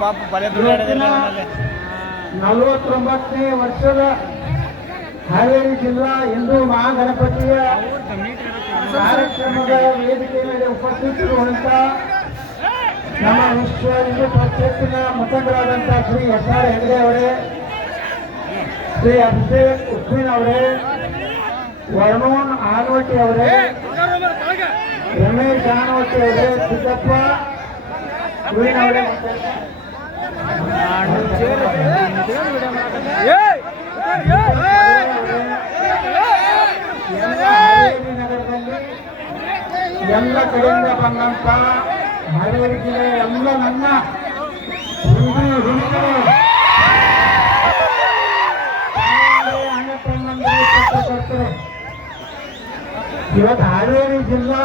ಪಾಪ ನಲವತ್ತೊಂಬತ್ತನೇ ವರ್ಷದ ಹಾವೇರಿ ಜಿಲ್ಲಾ ಹಿಂದೂ ಮಹಾಗಣಪತಿಯ ಕಾರ್ಯಕ್ರಮದ ವೇದಿಕೆ ಮೇಲೆ ನಮ್ಮ ವಿಶ್ವ ಹಿಂದೂ ಪರಿಷತ್ತಿನ ಮುಖಂಡರಾದಂಥ ಶ್ರೀ ಎಸ್ ಆರ್ ಹೆಗಡೆ ಅವರೇ ಶ್ರೀ ಅಭಿಷೇಕ್ ಉಸ್ಮಿನ್ ಅವರೇ ವರುಣ್ ಆನವಟಿ ಅವರೇ ರಮೇಶ್ ಆನವಟಿ ಅವರೇ ಸಿದ್ದಪ್ಪ ಎಲ್ಲ ಕಡೆಯಿಂದ ಬಂದಂತ ಹಾವೇರಿ ಎಲ್ಲ ನನ್ನ. ಇವತ್ತು ಹಾವೇರಿ ಜಿಲ್ಲಾ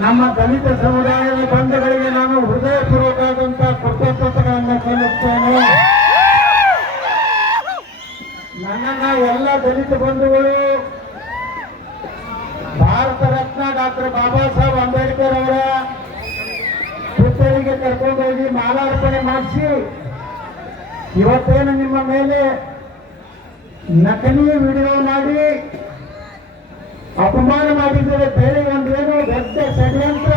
ನಮ್ಮ ದಲಿತ ಸಮುದಾಯದ ಬಂಧುಗಳಿಗೆ ನಾನು ಹೃದಯಪೂರ್ವಕವಾದಂತಹ ಕೃತಜ್ಞತೆಗಳನ್ನು ಸಲ್ಲಿಸ್ತೇನೆ. ನನ್ನನ್ನ ಎಲ್ಲ ದಲಿತ ಬಂಧುಗಳು, ಭಾರತ ರತ್ನ ಡಾಕ್ಟರ್ ಬಾಬಾ ಸಾಹೇಬ್ ಅಂಬೇಡ್ಕರ್ ಅವರ ಪುತ್ಥಳಿಗೆ ಕರ್ಕೊಂಡೋಗಿ ಮಾಲಾರ್ಪಣೆ ಮಾಡಿಸಿ, ಇವತ್ತೇನು ನಿಮ್ಮ ಮೇಲೆ ನಕಲಿ ವಿಡಿಯೋ ಮಾಡಿ ಅಪಮಾನ ಮಾಡಿದರೆ ಬೇರೆ ಒಂದೇನು ದೊಡ್ಡ ಷಡ್ಯಂತ್ರ.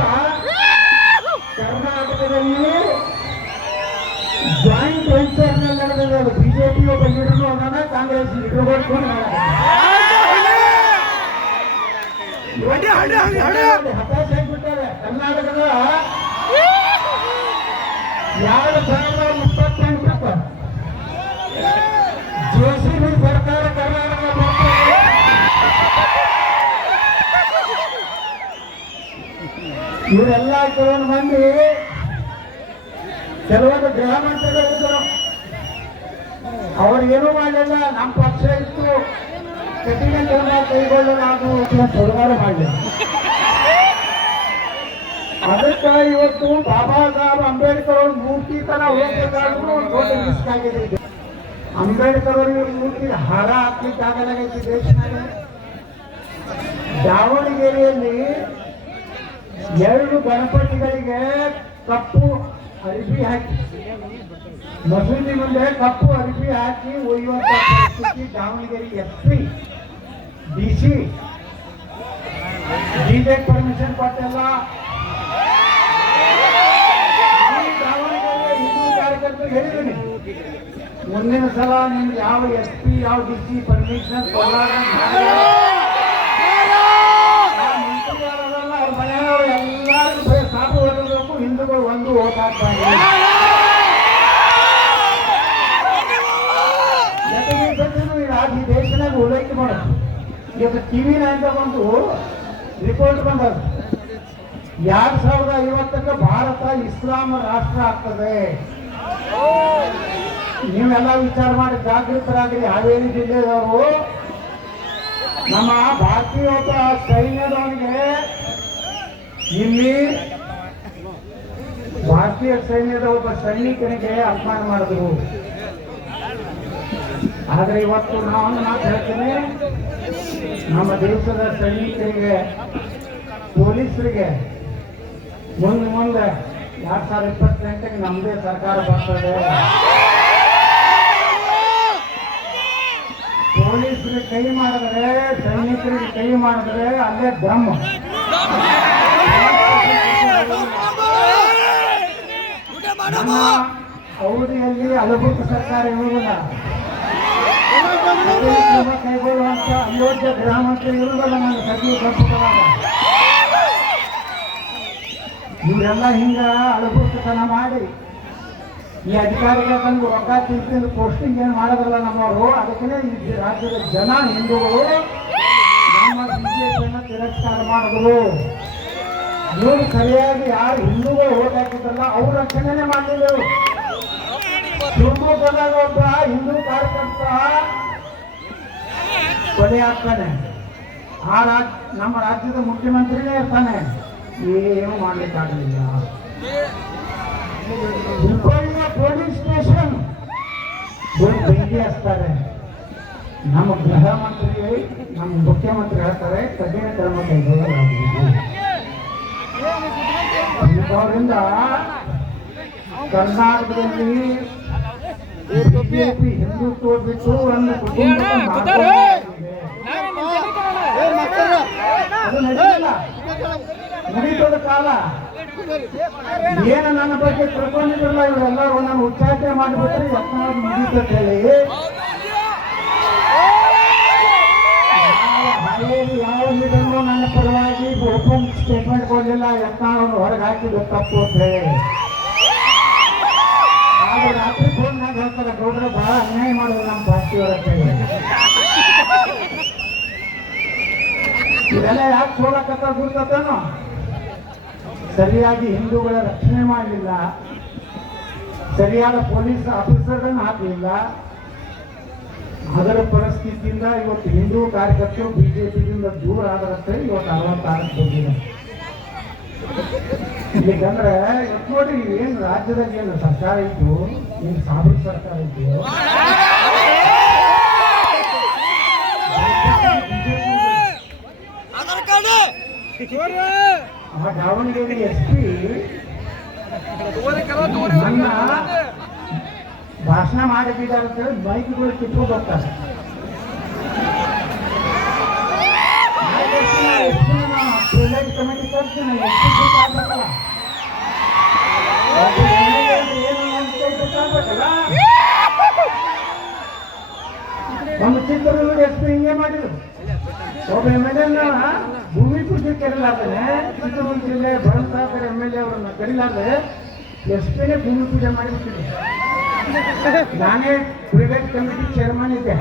ಕರ್ನಾಟಕದಲ್ಲಿ ಜಾಯಿಂಟ್ ವೆಂಚರ್ನಲ್ಲಿ ನಡೆದಿದೆ. ಅದು ಬಿಜೆಪಿ ಒಬ್ಬ ಲೀಡರ್ನು ಅವನ ಕಾಂಗ್ರೆಸ್ ಲೀಡರ್ ಹತಾಶೆ ಆಗ್ಬಿಟ್ಟಾರೆ ಕರ್ನಾಟಕದ ಎರಡು ಸಾವಿರದ ಇವರೆಲ್ಲ ಕೆಲವೊಂದು ಮಂದಿ ಕೆಲವೊಂದು ಗ್ರಾಮಾಂತರಗಳಿದ್ರು ಅವ್ರಿಗೇನು ಅವ್ರು ಮಾಡಲಿಲ್ಲ. ನಮ್ಮ ಪಕ್ಷ ಇತ್ತು. ಕಠಿಣ ಕ್ರಮ ಕೈಗೊಳ್ಳು ನಾನು ಸರ್ಕಾರ ಮಾಡಲಿಲ್ಲ. ಅದಕ್ಕೆ ಇವತ್ತು ಬಾಬಾ ಸಾಹೇಬ್ ಅಂಬೇಡ್ಕರ್ ಅವ್ರ ಮೂರ್ತಿ ತರ ಹೋಗ್ಬೇಕಾದ್ರೂ ದೊಡ್ಡ ಆಗಿದೆ. ಅಂಬೇಡ್ಕರ್ ಅವ್ರಿಗೆ ಮೂರ್ತಿ ಹಾರ ಹಾಕ್ಲಿಕ್ಕೆ ಆಗಲಾಗೈತಿ ದಾವಣಗೆರೆಯಲ್ಲಿ ಎರಡು ಗಣಪತಿಗಳಿಗೆ ಕಪ್ಪು ಅರಿಬಿ ಹಾಕಿ. ಮಸೂದಿ ಮುಂದೆ ಕಪ್ಪು ಅರಿಬಿ ಹಾಕಿ ಒಯ್ಯುವಂತ ಪರಿಸ್ಥಿತಿ Davanagere S P, D C DJ permission ಕೊಟ್ಟಲ್ಲ ದಾವಣಗೆರೆ ಹಿಂದೂ ಕಾರ್ಯಕರ್ತರು ಹೇಳಿದ್ದೀನಿ ಮುಂದಿನ ಸಲ ನಿಮ್ಗೆ ಯಾವ ಎಸ್ ಪಿ, ಯಾವ ಡಿ ಸಿ ಪರ್ಮಿಷನ್ ಮಂತ್ರಿಗಾರರಲ್ಲ ಓಟ್. ಜೊತೆಗೆ ಈ ದೇಶನಾಗ ಓಲೈಕೆ ಮಾಡೋದು ಇವತ್ತು ಟಿವಿ ನೈನ್ಗ ಬಂದು ರಿಪೋರ್ಟ್ ಬಂದದ ಎರಡ್ ಸಾವಿರದ ಐವತ್ತಕ್ಕೆ ಭಾರತ ಇಸ್ಲಾಂ ರಾಷ್ಟ್ರ ಆಗ್ತದೆ ನೀವೆಲ್ಲ ವಿಚಾರ ಮಾಡಿ ಜಾಗೃತರಾಗ್ರಿ ಹಾವೇರಿ ಜಿಲ್ಲೆಯವರು ನಮ್ಮ ಭಾರತೀಯ ಒಬ್ಬ ಸೈನ್ಯದವನಿಗೆ ಇಲ್ಲಿ ಭಾರತೀಯ ಸೈನ್ಯದ ಒಬ್ಬ ಸೈನಿಕನಿಗೆ ಅಪಮಾನ ಮಾಡಿದ್ರು. ಆದ್ರೆ ಇವತ್ತು ನಾನು ಮಾತು ಹೇಳ್ತೀನಿ. ನಮ್ಮ ದೇಶದ ಸೈನಿಕರಿಗೆ, ಪೊಲೀಸರಿಗೆ ಮುಂದೆ ಮುಂದೆ ಎರಡ್ ಸಾವಿರದ ಇಪ್ಪತ್ತೆಂಟಕ್ಕೆ ನಮ್ಮದೇ ಸರ್ಕಾರ ಬರ್ತದೆ. ಪೊಲೀಸರಿಗೆ ಕೈ ಮಾಡಿದ್ರೆ, ಸೈನಿಕರಿಗೆ ಕೈ ಮಾಡಿದ್ರೆ ಅಲ್ಲೇ ದಮ್ ನಮ್ಮ ಅವಧಿಯಲ್ಲಿ ಅಲಭೂತ ಸರ್ಕಾರ ಇರುವುದಿಲ್ಲ. ಕೈಗೊಳ್ಳುವಂತ ಅಯೋಧ್ಯ ಗೃಹ ಮಂತ್ರಿ ಇರುವುದಿಲ್ಲ ನಾನು ಸಚಿವ ಸಂಪುಟದಾಗ ಇವರೆಲ್ಲ ಹಿಂಗ ಮಾಡಿ ಈ ಅಧಿಕಾರಿಗಳ ಬಂದು ರೊಕ್ಕ ತಿಂದು ಪೋಸ್ಟಿಂಗ್ ಏನು ಮಾಡೋದಲ್ಲ ನಮ್ಮವರು ಅದಕ್ಕೆ ಈ ರಾಜ್ಯದ ಜನ ಹಿಂದೂಗಳು ನಮ್ಮ ಬಿಜೆಪಿಯನ್ನು ತಿರಸ್ಕಾರ ಮಾಡಿದ್ರು. ಇವರು ಸರಿಯಾಗಿ ಯಾರು ಹಿಂದೂಗಳು ಓಟ್ ಹಾಕಿದ್ರಲ್ಲ ಅವ್ರ ರಕ್ಷಣೆನೇ ಮಾಡಲಿಲ್ಲ. ಶಿವಮೊಗ್ಗದಾಗ ಒಬ್ಬ ಹಿಂದೂ ಕಾರ್ಯಕರ್ತ ಕೊಲೆ ಆಗ್ತಾನೆ. ಆ ರಾಜ್, ನಮ್ಮ ರಾಜ್ಯದ ಮುಖ್ಯಮಂತ್ರಿನೇ ಇರ್ತಾನೆ. ಏನು ಮಾಡ್ಲಿಕ್ಕಾಗಲಿಲ್ಲ. ಹುಬ್ಬಳ್ಳಿಯ ಪೊಲೀಸ್ ಸ್ಟೇಷನ್ ಬೆಂಕಿ ಹಚ್ತಾರೆ. ನಮ್ಮ ಗೃಹ ಮಂತ್ರಿ, ನಮ್ಮ ಮುಖ್ಯಮಂತ್ರಿ ಹೇಳ್ತಾರೆ, ಕಠಿಣ ಕ್ರಮ ಕೈಗೊಳ್ಳಲಾಗುವುದು. ಇಂಥವರಿಂದ ಕರ್ನಾಟಕದಲ್ಲಿ ಬಿಜೆಪಿ ಹಿಂದುತ್ವ ಬಿಟ್ಟು ಒಂದು ನಡೀತದ ಕಾಲ. ಏನು ನನ್ನ ಬಗ್ಗೆ ತಿಳ್ಕೊಂಡಿದ್ರಲ್ಲ ಇವರೆಲ್ಲರೂ ನಾನು ಉಚ್ಚಾಟನೆ ಮಾಡಿಬಿಟ್ರೆ ಯತ್ನಾಳ್ ಮುಗೀತಂತ ಹೇಳಿ. ಯಾವ ಓಪನ್ ಸ್ಟೇಟ್ಮೆಂಟ್ ಕೊಡಲಿಲ್ಲ ಯತ್ನಾಳನ್ನು ಹೊರಗೆ ಹಾಕಿದ್ದು ತಪ್ಪು ಅಂತ ಹೇಳಿ. ಆಗ ರಾತ್ರಿ ಫೋನ್ನಾಗ ಹೇಳ್ತಾರೆ, ಗೌಡ್ರೆ, ಬಹಳ ಅನ್ಯಾಯ ಮಾಡಿದ್ರು ನಮ್ಮ ಪಾರ್ಟಿಯವ್ರ ಹೇಳಿ ಇದೆಲ್ಲ ಯಾಕೆ ಸೋಲಕತ್ತ ಗುರ್ತತೇನೋ ಸರಿಯಾಗಿ ಹಿಂದೂಗಳ ರಕ್ಷಣೆ ಮಾಡಲಿಲ್ಲ. ಸರಿಯಾದ ಪೊಲೀಸ್ ಆಫೀಸರ್ಗಳನ್ನ ಹಾಕಲಿಲ್ಲ. ಅದರ ಪರಿಸ್ಥಿತಿಯಿಂದ ಇವತ್ತು ಹಿಂದೂ ಕಾರ್ಯಕರ್ತರು ಬಿಜೆಪಿಯಿಂದ ದೂರ ಆದರಂತೆ ಇವತ್ತು ಅರವತ್ತಾರಕ್ಕೆ ಬಂದಿದೆ. ಯಾಕಂದ್ರೆ ನೋಡಿ ಏನು ರಾಜ್ಯದಲ್ಲಿ ಏನು ಸರ್ಕಾರ ಇದ್ದು, ಏನು ಸಾಬರ ಸರ್ಕಾರ ಇದ್ದು, ಆ ದಾವಣಗೆರೆ ಎಸ್ ಪಿ ಭಾಷಣ ಮಾಡಿದ್ದಾರೆ ಅಂತ ಹೇಳಿ ಬೈಕ್ಗಳು ಕಿತ್ಕೊಂಡು ಹೋಗ್ತಾರೆ ಕಮಿಟಿ ಎಷ್ಟು ಗೊತ್ತಾಗ್ಬೇಕಲ್ಲ? ನಮ್ಮ ಚಿತ್ರದುರ್ಗ ಪಿ ಹಿಂಗೆ ಮಾಡಿದ್ರು. ಒಬ್ಬ ಎಂ ಎಲ್ ಎನ ಭೂಮಿ ಪೂಜೆ ಕರೀಲಾರ್ದೆ, ಚಿತ್ರದುರ್ಗ ಜಿಲ್ಲೆ Bharat Sagar M L A ಅವರನ್ನ ಕರೀಲಾರ್ದೆ ಎಸ್ ಭೂಮಿ ಪೂಜೆ ಮಾಡಿಬಿಟ್ಟಿದ್ರು ನಾನೇ ಪ್ರೈವೇಟ್ ಕಮಿಟಿ ಚೇರ್ಮನ್ ಇದ್ದೆ.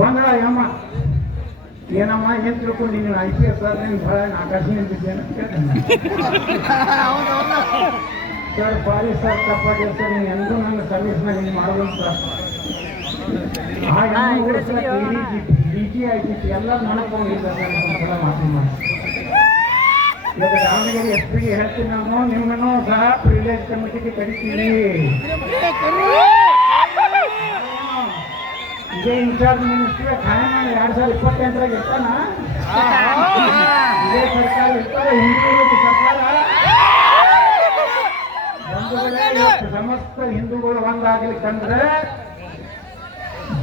ಬಂದಳ ಅಮ್ಮ ಏನಮ್ಮ ಏನ್ ತಿಳ್ಕೊಂಡು ನೀನು? ಐ ಪಿ ಎಸ್ ಆದ್ರೆ ಬಹಳ ಆಕಾಶ ಅಂತ ಕೇಳ್ದೆ ನಾನು. ಸರ್ ಬಾರಿ ಸರ್ ತಪ್ಪಾಗಿ ಸರ್ ನೀನು ಎಂದೂ ನನ್ನ ಸರ್ವಿಸ್ನಾಗ ನೀನು ಮಾಡುವಂತ ಹಾಗೆ D G I G P ಎಲ್ಲ ಮಾಡ್ಕೊಂಡಿಲ್ಲ ಸರ್ ಮಾತು ಮಾಡಿ ಇವಾಗ ದಾವಣಗೆರೆ ಎಸ್ ಪಿಗೆ ಹೇಳ್ತೀನಿ ನಾನು ನಿಮ್ಮನ್ನು ಸಹ ಪ್ರಿವಿಲೇಜ್ ಕಮಿಟಿಗೆ ಕರಿತೀನಿ. ಇದೇ ಇನ್ಚಾರ್ಜ್ ಮಿನಿಸ್ಟ್ರಿ ಖಾಯಂ ಎರಡ್ ಸಾವಿರದ ಇಪ್ಪತ್ತೆಂಟರಾಗ ಇರ್ತಾನ ಇದೇ ಸರ್ಕಾರ ಇರ್ತದೆ ಹಿಂದೂ ಸರ್ಕಾರ. ಸಮಸ್ತ ಹಿಂದೂಗಳು ಒಂದಾಗಲಿಕ್ಕಂದ್ರೆ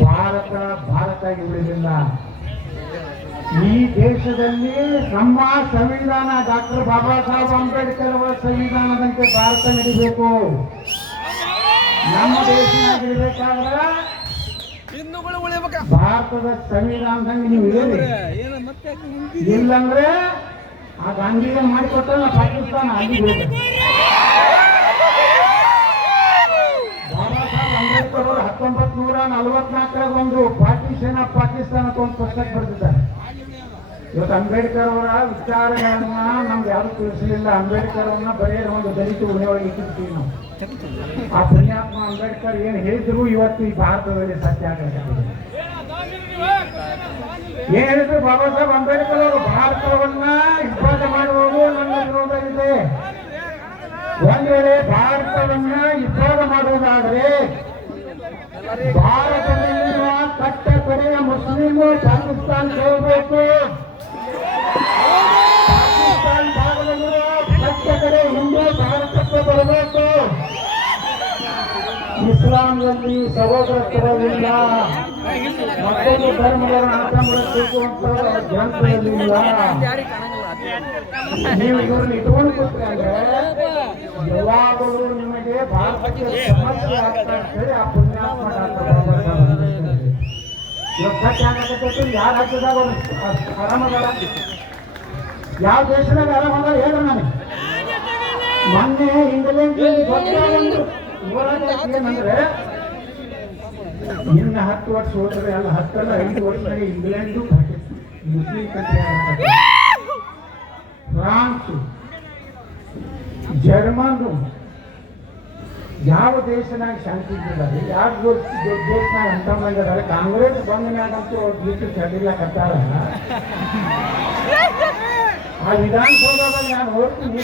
ಭಾರತ ಭಾರತ ಉಳಿದಿಲ್ಲ ಈ ದೇಶದಲ್ಲಿ ನಮ್ಮ ಸಂವಿಧಾನ ಡಾಕ್ಟರ್ ಬಾಬಾ ಸಾಹೇಬ್ ಅಂಬೇಡ್ಕರ್ ಅವರ ಸಂವಿಧಾನದಂತೆ ಭಾರತ ನಡೀಬೇಕು. ನಮ್ಮ ದೇಶ ನಡಿಬೇಕಾದ್ರೆ ಭಾರತದ ಸಂವಿಧಾನದಂಗೆ ನೀವು ಹೇಳಿ ಇಲ್ಲಂದ್ರೆ ಆ ಗಾಂಧಿಗೆ ಮಾಡಿಕೊಟ್ಟಲ್ಲ ಪಾಕಿಸ್ತಾನ ಅಲ್ಲಿ ಹೋಗ್ಬೇಕು ಬಾಬಾ ಸಾಹೇಬ್ ಅಂಬೇಡ್ಕರ್ ಅವರು ಹತ್ತೊಂಬತ್ ನೂರ ನಲವತ್ನಾಲ್ಕರಾಗ ಒಂದು ಪಾರ್ಟಿಷನ್ ಆಫ್ ಪಾಕಿಸ್ತಾನ ಅಂತ ಒಂದು ಪುಸ್ತಕ ಬರೆದಿದ್ದಾರೆ ಇವತ್ತು ಅಂಬೇಡ್ಕರ್ ಅವರ ವಿಚಾರಗಳನ್ನ ನಮ್ಗೆ ಯಾರು ತಿಳಿಸಲಿಲ್ಲ. ಅಂಬೇಡ್ಕರ್ ಅವ್ರನ್ನ ಬರೀ ಒಂದು ದಲಿತ ಉಳಿಯೊಳಗೆ ಇಟ್ಟಿರ್ತೀವಿ ನಾವು. ಆ ಪುಣ್ಯಾತ್ಮ ಅಂಬೇಡ್ಕರ್ ಏನು ಹೇಳಿದ್ರು ಇವತ್ತು ಈ ಭಾರತದಲ್ಲಿ ಸತ್ಯ ಏನ್ ಹೇಳಿದ್ರು ಬಾಬಾ ಸಾಹೇಬ್ ಇಸ್ಲಾಂನಲ್ಲಿ ಸಹೋದರತ್ವವಿಲ್ಲ ಮತ್ತೊಂದು ಧರ್ಮಗಳ ಅರ್ಥಮೂಲ ಸಿಗುವಂತ ಗ್ರಂಥದಲ್ಲಿಲ್ಲ. ನೀವು ಇವ್ರನ್ನ ಇಟ್ಕೊಂಡು ಯಾವಾಗಲೂ ನಿಮಗೆ ಭಾರತಕ್ಕೆ ಸಮಸ್ಯೆ ಆಗ್ತಾ ಅಂತೇಳಿ ಆ ಪುಣ್ಯಾತ್ಮ. ಇವತ್ತು ಯಾವ ರಾಜ್ಯದಾಗ ಆರಾಮದಾರ ಯಾವ ದೇಶದಾಗ ಆರಾಮದಾರ ಹೇಳು ನನಗೆ? ಮೊನ್ನೆ ಇಂಗ್ಲೆಂಡ್ ಏನಂದ್ರೆ ಇನ್ನು ಹತ್ತು ವರ್ಷ ಹೋದ್ರೆ ಅಲ್ಲ, ಹತ್ತಲ್ಲ, ಐದು ವರ್ಷದಾಗ England Muslim country France, German ಯಾವ ದೇಶನಾಗ ಶಾಂತಿ ಇದ್ದಿಲ್ಲ ಯಾವ ದೊಡ್ಡ ದೊಡ್ಡ ದೇಶನಾಗ ಅಂತ ಬಂದಿದ್ದಾರೆ ಕಾಂಗ್ರೆಸ್ ಬಂದ ಮ್ಯಾಗಂತೂ ಅವ್ರ ಗೀತು ಚಡಿಲಕತ್ತಾರ ಆ ವಿಧಾನಸೌಧದಾಗ ನಾನು ಹೋಗ್ತೀನಿ